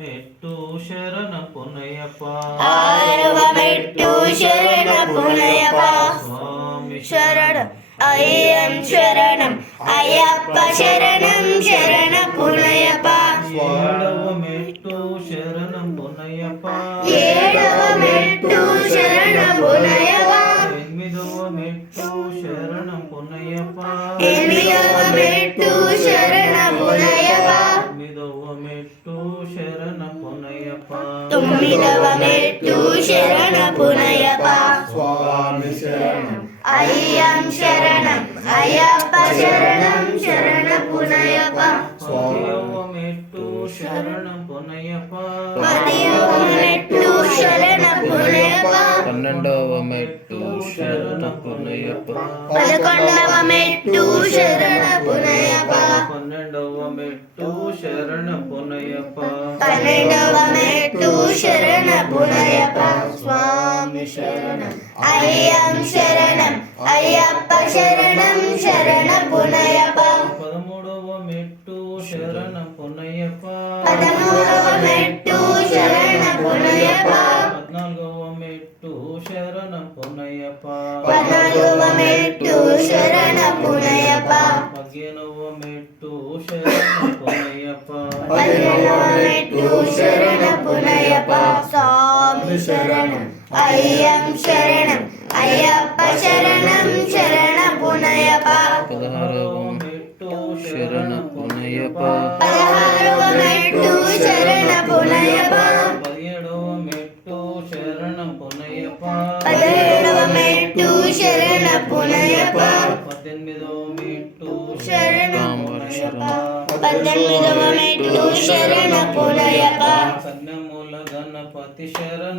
ಮೆಟ್ಟು ಶರಣ ಪುನಯಪ್ಪ ಆರವ ಮೆಟ್ಟು ಶರಣ ಪುನಯಪ್ಪ ಸ್ವಾಮಿ ಶರಣಂ ಅಯ್ಯಂ ಶರಣಂ ಅಯ್ಯಪ್ಪ ಶರಣಂ ಶರಣ ಪುನಯಪ್ಪ ಏಳವ ಮೆಟ್ಟು ಶರಣಂ ಪುನಯಪ್ಪ ಏಳವ ಮೆಟ್ಟು ಶರಣ ಪುನಯಪ್ಪ ಎನಿಮಿದವ ಮೆಟ್ಟು ಶರಣಂ ಪುನಯಪ್ಪ ಎನಿಮಿದವ ಮೆಟ್ಟು ಶರಣ ಪುನಯಪ್ಪ ತುಮ್ಮಿದವ ಮೆಟ್ಟು ಶರಣ ಪುನಯಪ್ಪ ತುಮ್ಮಿದವ ಮೆಟ್ಟು ಶರಣ ಪುನಯಪ್ಪ ಸ್ವಾಮಿ ಶರಣಂ ಅಯ್ಯಂ ಶರಣಂ ಅಯ್ಯಪ್ಪ ಶರಣಂ ಶರಣ ಪುನಯಪ್ಪ ಪತಿಯವ ಮೆಟ್ಟು ಶರಣಂ ಪುನಯಪ್ಪ ಪತಿಯವ ಮೆಟ್ಟು ಶರಣ ಪುನಯಪ್ಪ పన్నెండవ మెట్టు శరణ పునయప్ప పదకొండవ మెట్టు శరణ పునయప్ప పన్నెండవ మెట్టు శరణ పునయప్ప పన్నెండవ మెట్టు శరణ పునయప్ప స్వామి శరణం అయ్యం శరణం అయ్యప్ప శరణం శరణ పునయప్ప పదమూడవ మెట్టు శరణ పునయప్ప పదమూడవ మెట్టు శరణ పునయప్ప పద్నాలుగవ మెట్టు శరణ పునయప్ప పద్నాలుగవ మెట్టు శరణ పునయప్ప పదిహేనవ మెట్టు శరణ పునయప్ప పదిహేనవ మెట్టు శరణ పునయప్ప స్వామి శరణం అయ్యం శరణం అయ్యప్ప శరణం శరణ పునయప్ప పదహారవ మెట్టు శరణ పునయప్ప పదహారవ మెట్టు శరణ పునయప్ప పదిహేడవ మెట్టు శరణ పునయప్ప పదిహేడవ మెట్టు శరణ పునయప్ప పద్దెనిమిదవ మెట్టు శరణ పునయప్ప పద్దెనిమిదవ మెట్టు శరణ పునయప్ప కన్యమూల గణపతి శరణ